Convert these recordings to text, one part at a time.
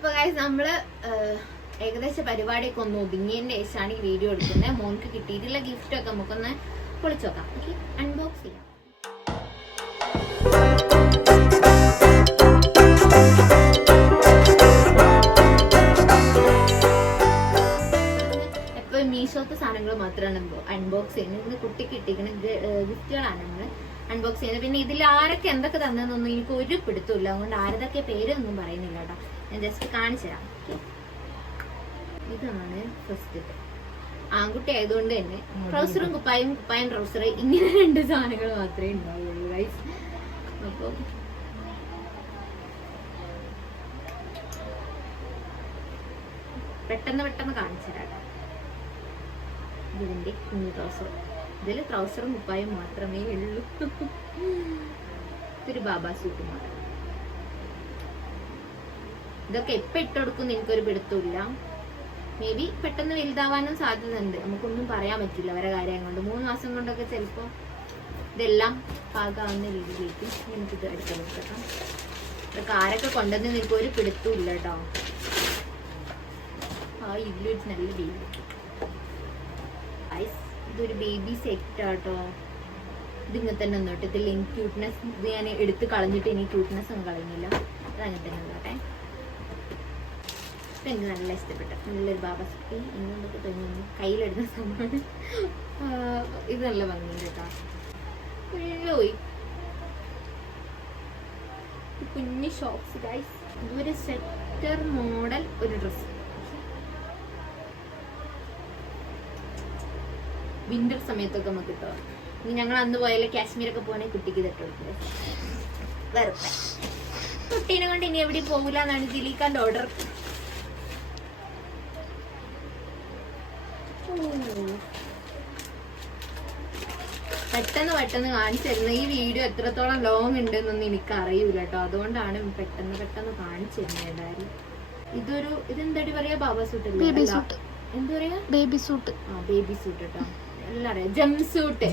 അപ്പൊ ഗൈസ് നമ്മൾ ഏകദേശ പരിപാടിയൊക്കെ ഒന്ന് ഒതുങ്ങിയതിന്റെ ശേഷമാണ് ഈ വീഡിയോ എടുക്കുന്നത്. മോൾക്ക് കിട്ടിയിട്ടുള്ള ഗിഫ്റ്റ് ഒക്കെ നമുക്കൊന്ന് പൊളിച്ചു നോക്കാം. ഓക്കെ അൺബോക്സ് ചെയ്യാം. സാധനങ്ങൾ അൺബോക്സ് ചെയ്യുന്നത്. കുട്ടി കിട്ടിക്കുന്ന ഗിഫ്റ്റുകളാണ് നമ്മൾ അൺബോക്സ് ചെയ്യുന്നത്. പിന്നെ ഇതിൽ ആരൊക്കെ എന്തൊക്കെ തന്നതെന്നൊന്നും എനിക്ക് ഒരു പിടുത്തമില്ല അതുകൊണ്ട് ആരതൊക്കെ പേരൊന്നും പറയുന്നില്ല കേട്ടോ. ഞാൻ ജസ്റ്റ് കാണിച്ചു തരാം. ഇതാണ് ഫസ്റ്റ് ആൺകുട്ടി ആയതുകൊണ്ട് തന്നെ ട്രൗസറും കുപ്പായും കുപ്പായും ട്രൗസർ ഇങ്ങനെ രണ്ട് സാധനങ്ങൾ മാത്രമേ ഉണ്ടാവുള്ളൂ ഗൈസ് അപ്പോൾ പെട്ടെന്ന് പെട്ടെന്ന് കാണിച്ചു തരാം. ഇതിന്റെ കുഞ്ഞു ട്രൗസർ ഇതിൽ ട്രൗസറും കുപ്പായും മാത്രമേ ഉള്ളൂ. ഇതൊരു ബാബാ സൂട്ട് മാത്രം. ഇതൊക്കെ എപ്പോ ഇട്ടെടുക്കും എനിക്കൊരു പിടുത്തമില്ല മേ ബി പെട്ടെന്ന് വലുതാവാനും സാധ്യതയുണ്ട്. നമുക്കൊന്നും പറയാൻ പറ്റില്ല അവരെ കാര്യം കൊണ്ട്. മൂന്ന് മാസം കൊണ്ടൊക്കെ ചിലപ്പോൾ ഇതെല്ലാം പാകാവുന്ന രീതിയിലേക്ക് എനിക്കിത് എടുത്ത് കൊടുക്കാം. ഇതൊക്കെ ആരൊക്കെ കൊണ്ടുവന്ന് എനിക്ക് ഒരു പിടുത്തമില്ല കേട്ടോ ആ ഇതിലൊരു നല്ല ബേബി ഐസ് ഇതൊരു ബേബി സെറ്റ് ആട്ടോ ഇതിങ്ങനെ തന്നെ ഒന്നോട്ടെ ഇതിൽ ക്യൂട്ട്നെസ് ഇത് ഞാൻ എടുത്ത് കളഞ്ഞിട്ട് ഇനി ക്യൂട്ട്നെസ് ഒന്നും കളഞ്ഞില്ല അത് അങ്ങനെ തന്നെ നോട്ടെ ഇപ്പൊ എനിക്ക് നല്ല ഇഷ്ടപ്പെട്ടു. നല്ലൊരു ബാബ സുട്ടി ഇന്നൊക്കെ തോന്നുന്നു കയ്യിലെടുത്ത ആ, ഇത് നല്ല ഭംഗിയുണ്ട് കേട്ടോ. പോയി. കുഞ്ഞു ഷോപ്സ് ഗൈസ് ഇതൊരു സെറ്റർ മോഡൽ ഒരു ഡ്രസ്സ് വിന്റർ സമയത്തൊക്കെ നമുക്ക് കിട്ടുക ഇനി ഞങ്ങൾ അന്ന് പോയാലേ കാശ്മീരൊക്കെ പോകണമെങ്കിൽ കുട്ടിക്ക് ഇതൊക്കെ കൊടുക്കുന്നത് വെറുതെ. കുട്ടീനെ കൊണ്ട് ഇനി എവിടെ പോകില്ല എന്നാണ് ദിലീഖാന്റെ ഓർഡർ പെട്ടെന്ന് പെട്ടെന്ന് കാണിച്ചു തരുന്നത്. ഈ വീഡിയോ എത്രത്തോളം ലോങ് ഉണ്ടെന്നൊന്നും എനിക്ക് അറിയൂല കേട്ടോ. അതുകൊണ്ടാണ് പെട്ടെന്ന് പെട്ടെന്ന് കാണിച്ചു തരുന്നത് എന്തായാലും. ഇതൊരു ഇതെന്താടി പറയാ? ബാബ സൂട്ട് ബേബി സൂട്ട് എന്താ പറയാ? ബേബി സൂട്ട് ആ ബേബി സൂട്ട് കേട്ടോ. എല്ലാം അറിയാം. Jumpsuit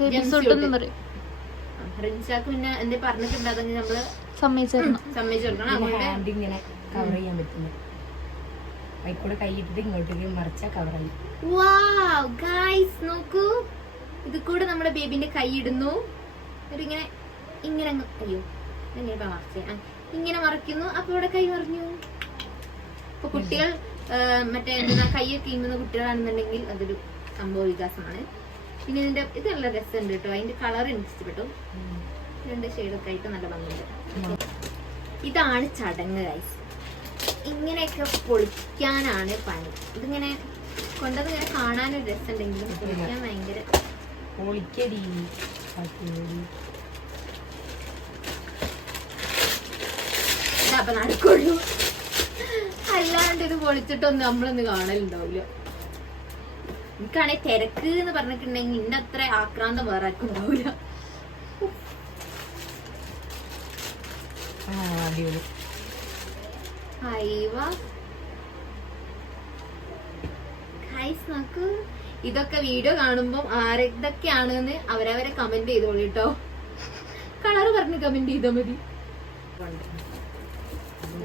baby. എന്ന് പറയും. റിൻസാക്ക് പിന്നെ എന്തേ പറഞ്ഞിട്ടുണ്ടെങ്കിൽ നമ്മൾ സമ്മതിച്ചു സമ്മതിച്ചു കൊടുക്കണം. അതുകൊണ്ട് കവർ ചെയ്യാൻ പറ്റുന്നു അതിക്കൂടെ കൈയിട്ടിട്ട് ഇങ്ങോട്ടേക്ക് മറിച്ച കവറായി വാവ് ഗായ്സ് നോക്കൂ. ഇത് കൂടെ നമ്മുടെ ബേബിന്റെ കൈ ഇടുന്നു. ഇങ്ങനെ ഇങ്ങനെ അയ്യോ ഇങ്ങനെ മറച്ചേ ഇങ്ങനെ മറിക്കുന്നു. അപ്പൊ ഇവിടെ കൈ മറിഞ്ഞു. ഇപ്പൊ കുട്ടികൾ മറ്റേ എന്താ കൈയൊക്കെ ഇങ്ങുന്ന കുട്ടികളാണെന്നുണ്ടെങ്കിൽ അതൊരു സംഭവ വികാസമാണ്. പിന്നെ ഇതിന്റെ ഇത് നല്ല രസമുണ്ട് കേട്ടോ. അതിന്റെ കളർ എനിക്ക് ഇഷ്ടപ്പെട്ടു രണ്ട് ഷെയ്ഡൊക്കെ ആയിട്ട് നല്ല ഭംഗിയുണ്ട്. ഇതാണ് ചടങ്ങ് ഗൈസ് ഇങ്ങനെയൊക്കെ പൊളിക്കാനാണ് പണി. ഇതിങ്ങനെ കൊണ്ടത് ഇങ്ങനെ കാണാനൊരു രസമുണ്ടെങ്കിലും പൊളിക്കാൻ ഭയങ്കര പൊളിക്കടി. അപ്പൊ നടക്കുള്ളൂ. അല്ലാണ്ട് ഇത് പൊളിച്ചിട്ടൊന്നും നമ്മളൊന്നും കാണലുണ്ടാവില്ല. എനിക്കാണെ തിരക്ക് എന്ന് പറഞ്ഞിട്ടുണ്ടെങ്കിൽ ഇന്ന അത്ര ആക്രാന്തം വേറെ ആർക്കും ഉണ്ടാവില്ല. അടിപൊളി. അയവ ഗൈസ് നോക്കൂ. ഇതൊക്കെ വീഡിയോ കാണുമ്പോൾ ആരൊക്കെയാണെന്ന് അവരവരെ കമന്റ് ചെയ്തോളൂ കേട്ടോ. കളർ പറഞ്ഞ് കമന്റ് ചെയ്താൽ മതി.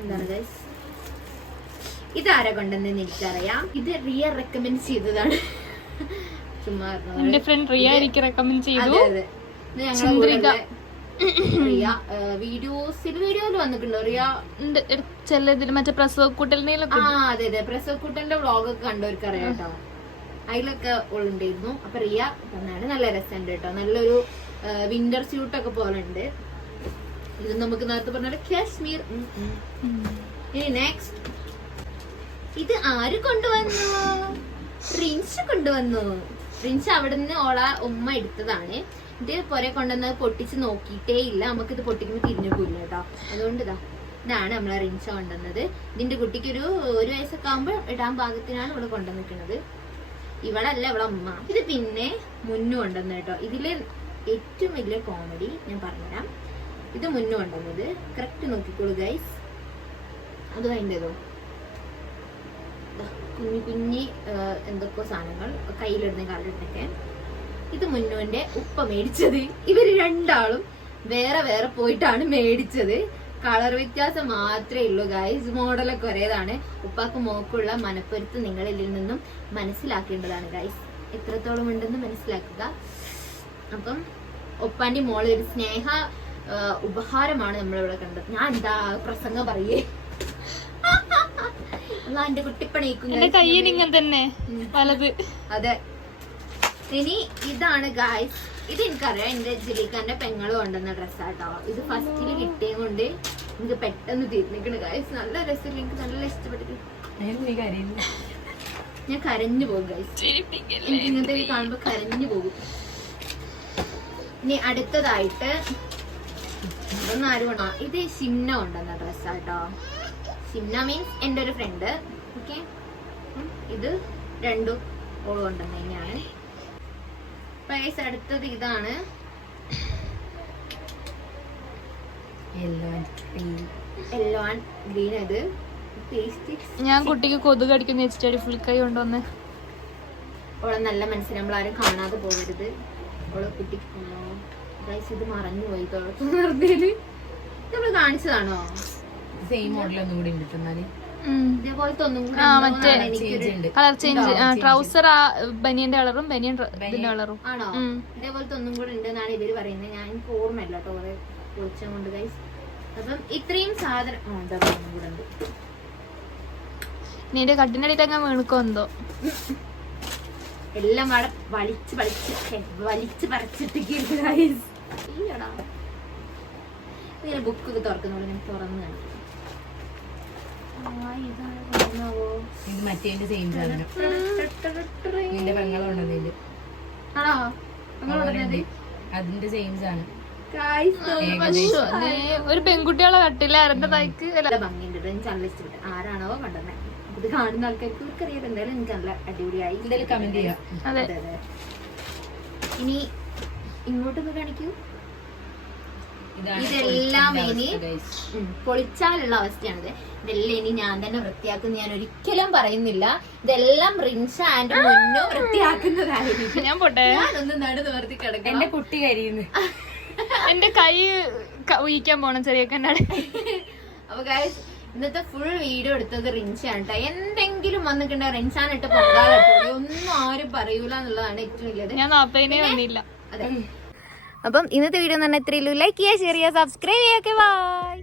എന്താണ് ഗൈസ് ഇതാരാ കൊണ്ടെന്ന് എനിക്കറിയാം. ഇത് റിയ റെക്കമെൻഡ് ചെയ്തതാണ്. ചുമ്മാ ഫ്രണ്ട് റിയ എനിക്ക് റെക്കമെൻഡ് ചെയ്തു. റിയ വീഡിയോസിൽ വീഡിയോയിൽ വന്നിട്ടുണ്ടോ. റിയ ഉണ്ട് ചിലതിൽ മറ്റേ പ്രസവ കൂട്ടലിനൊക്കെ ആ അതെ അതെ. വ്ളോഗൊക്കെ കണ്ടവർക്ക് അറിയാം കേട്ടോ അതിലൊക്കെ ഉള്ളുണ്ടായിരുന്നു അപ്പൊ റിയ തന്നാണ് നല്ല രസമുണ്ട് കേട്ടോ. നല്ലൊരു വിന്റർ സ്യൂട്ട് ഒക്കെ പോലെ ഉണ്ട്. ഇത് നമുക്ക് നേരത്തെ പറഞ്ഞ കാശ്മീർ. ഇനി നെക്സ്റ്റ് ഇത് ആര് കൊണ്ടുവന്നു? റിൻസ് കൊണ്ടുവന്നു. റിൻസ് നിന്ന് ഓളാ ഉമ്മ എടുത്തതാണ്. ഇത് പൊരെ കൊണ്ടുവന്ന് പൊട്ടിച്ച് നോക്കിയിട്ടേ ഇല്ല. നമുക്കിത് പൊട്ടിക്കുമ്പോൾ തിരിഞ്ഞു പോയില്ല കേട്ടോ. അതുകൊണ്ട് ഇതാ ഇതാണ് നമ്മളെ റിൻസ കൊണ്ടുവന്നത്. ഇതിന്റെ കുട്ടിക്ക് ഒരു ഒരു വയസ്സൊക്കെ ആകുമ്പോൾ ഇടാൻ പാകത്തിനാണ് ഇവിടെ കൊണ്ടുവന്നിരിക്കുന്നത്. ഇവളല്ല ഇവളെ അമ്മ ഇത് പിന്നെ മുന്നു കൊണ്ടുവന്നു കേട്ടോ. ഇതിൽ ഏറ്റവും വലിയ കോമഡി ഞാൻ പറഞ്ഞുതരാം. ഇത് മുന്നു കൊണ്ടുവന്നത്. കറക്റ്റ് നോക്കിക്കോളൂ ഗൈസ് അത് അതിന്റെതോ കുഞ്ഞി കുഞ്ഞി എന്തൊക്കെയോ എന്തൊക്കെ സാധനങ്ങൾ കയ്യിലിടുന്ന കാലിടുന്നൊക്കെ ഇത് മുന്നുവിന്റെ ഉപ്പ മേടിച്ചത്. ഇവർ രണ്ടാളും വേറെ വേറെ പോയിട്ടാണ് മേടിച്ചത്. കളർ വ്യത്യാസം മാത്രമേ ഉള്ളൂ ഗൈസ് മോഡലൊക്കെ ഒരേതാണ്. ഉപ്പാക്ക് മോക്കുള്ള മനപ്പൊരുത്ത് നിങ്ങളിൽ നിന്നും മനസ്സിലാക്കേണ്ടതാണ് ഗൈസ് എത്രത്തോളം ഉണ്ടെന്ന് മനസ്സിലാക്കുക. അപ്പം ഒപ്പാന്റെ മോൾ ഒരു സ്നേഹ ഉപഹാരമാണ് നമ്മളിവിടെ കണ്ടത്. ഞാൻ എന്താ പ്രസംഗം പറയേ? എന്റെ കുട്ടിപ്പണിക്കും എന്റെ കയ്യിൽ ഇങ്ങനെ തന്നെ. വലത്. അതെ. ഇനി ഇതാണ് ഗായ്സ് ഇത് എനിക്കറിയാം എന്റെ ജിലിക്കാന്റെ പെങ്ങൾ കൊണ്ടുവന്ന ഡ്രസ്സാട്ടോ ഇത് ഫസ്റ്റിൽ കിട്ടിയത് കൊണ്ട് എനിക്ക് പെട്ടെന്ന് തീർന്നിക്കണ് ഗായ്സ് നല്ല രസം എനിക്ക് നല്ല ഇഷ്ടപ്പെട്ടു ഞാൻ കരഞ്ഞു പോകും ഗായ്സ് എനിക്ക് ഇങ്ങനത്തെ കാണുമ്പോ കരഞ്ഞു പോകും. ഇനി അടുത്തതായിട്ട് ഇതൊന്നും ആരും കൊണ്ടാ ഇത് സിംന കൊണ്ടുവന്ന ഡ്രസ്സാട്ടോ ഷിംന മീൻസ് എന്റെ ഒരു ഫ്രണ്ട് ഓക്കെ ഇത് രണ്ടും ഓൾ ഉണ്ടെന്ന് തന്നെയാണ് പൈസ അടുത്തത് ഇതാണ്. Yellow and cream yellow and green അത്. ഞാൻ കുട്ടിക്ക് കൊതുക് അടിക്കുന്ന വെച്ചിട്ട് ഫുൾ കൈ കൊണ്ടുവന്ന്. ഓളെ നല്ല മനസ്സിൽ നമ്മളാരും കാണാതെ പോകരുത്. ഓളെ കുട്ടിക്ക് ഇത് മറഞ്ഞു പോയി തുറത്തു നിർത്തിയിൽ നമ്മൾ കാണിച്ചതാണോ? സെയിം മോഡൽ ഒന്നും കൂടി ഉണ്ട് എന്നാൽ. ആ, മറ്റേ കളർ ചേഞ്ച് ട്രൗസർ ആ ബനിയന്റെ കളറും ബനിയൻ ഇതിന്റെ കളറും. ആണോ. ഇതേപോലത്തെ ഒന്നും കൂടെ ഉണ്ടെന്നാണ് ഇവർ പറയുന്നത്. ഞാൻ ഓർമ്മയില്ല കേട്ടോ കുറെ പൊളിച്ചം കൊണ്ട് ഗൈസ് അപ്പം ഇത്രയും സാധനം ആ, ഇതാ ഒന്നും കൂടെ ഉണ്ട്. നീ എന്റെ കട്ടിനടിയിട്ട് അങ്ങ് വീണുക്കോ എന്തോ? എല്ലാം അവിടെ വലിച്ച് വലിച്ച് വലിച്ച് പറിച്ചിട്ടേക്ക് ഗൈസ് ഇല്ലടാ ഇങ്ങനെ ഞാൻ തുറന്നു കാണിക്കാം? ഇത് മറ്റേന്റെ സെയിം സാധനം. നിന്റെ ഉടനെ അതിന്റെ സെയിം സാധനം. ഒരു പെൺകുട്ടികളെ കട്ടില്ല അരന്റെ ബൈക്ക് ആരാണോ കണ്ടെന്നെ ഇത് കാണുന്ന ആൾക്കാർക്ക് ഇവർക്കറിയാം എന്തായാലും എനിക്ക് നല്ല അടിപൊളിയായി. എന്തായാലും കമന്റ് ചെയ്യാം. ഇനി ഇങ്ങോട്ടൊന്ന് കാണിക്കൂ. ഇതെല്ലാം ഇനി പൊളിച്ചാലുള്ള അവസ്ഥയാണിത്. ഇതെല്ലാം ഇനി ഞാൻ തന്നെ വൃത്തിയാക്കുന്ന ഞാൻ ഒരിക്കലും പറയുന്നില്ല. ഇതെല്ലാം റിൻസ് ആൻഡ് മുന്നോ വൃത്തിയാക്കുന്നതായിരിക്കും. ഞാൻ പോട്ടെ. ഞാനൊന്ന് നടു നിവർത്തി കിടക്കണം. എന്റെ കുട്ടി കരിയുന്നു. എന്റെ കൈ ഉയിക്കാൻ പോണം ചെറിയ കണ്ണാടി. അപ്പൊ ഗൈസ് ഇന്നത്തെ ഫുൾ വീഡിയോ എടുത്തത് റിൻഷാണ് കേട്ടോ എന്തെങ്കിലും വന്നിട്ടുണ്ടോ റിൻഷാനിട്ട് പൊങ്കാലിട്ടോ ഒന്നും ആരും പറയൂല എന്നുള്ളതാണ് ഏറ്റവും വലിയത്. ഞാൻ വന്നില്ല. അതെ. അപ്പം ഇന്നത്തെ വീഡിയോ എന്ന് പറഞ്ഞാൽ ഇത്രയുള്ളൂ ലൈക്ക് ചെയ്യുക ഷെയർ ചെയ്യുക സബ്സ്ക്രൈബ് ചെയ്യുക. ബൈ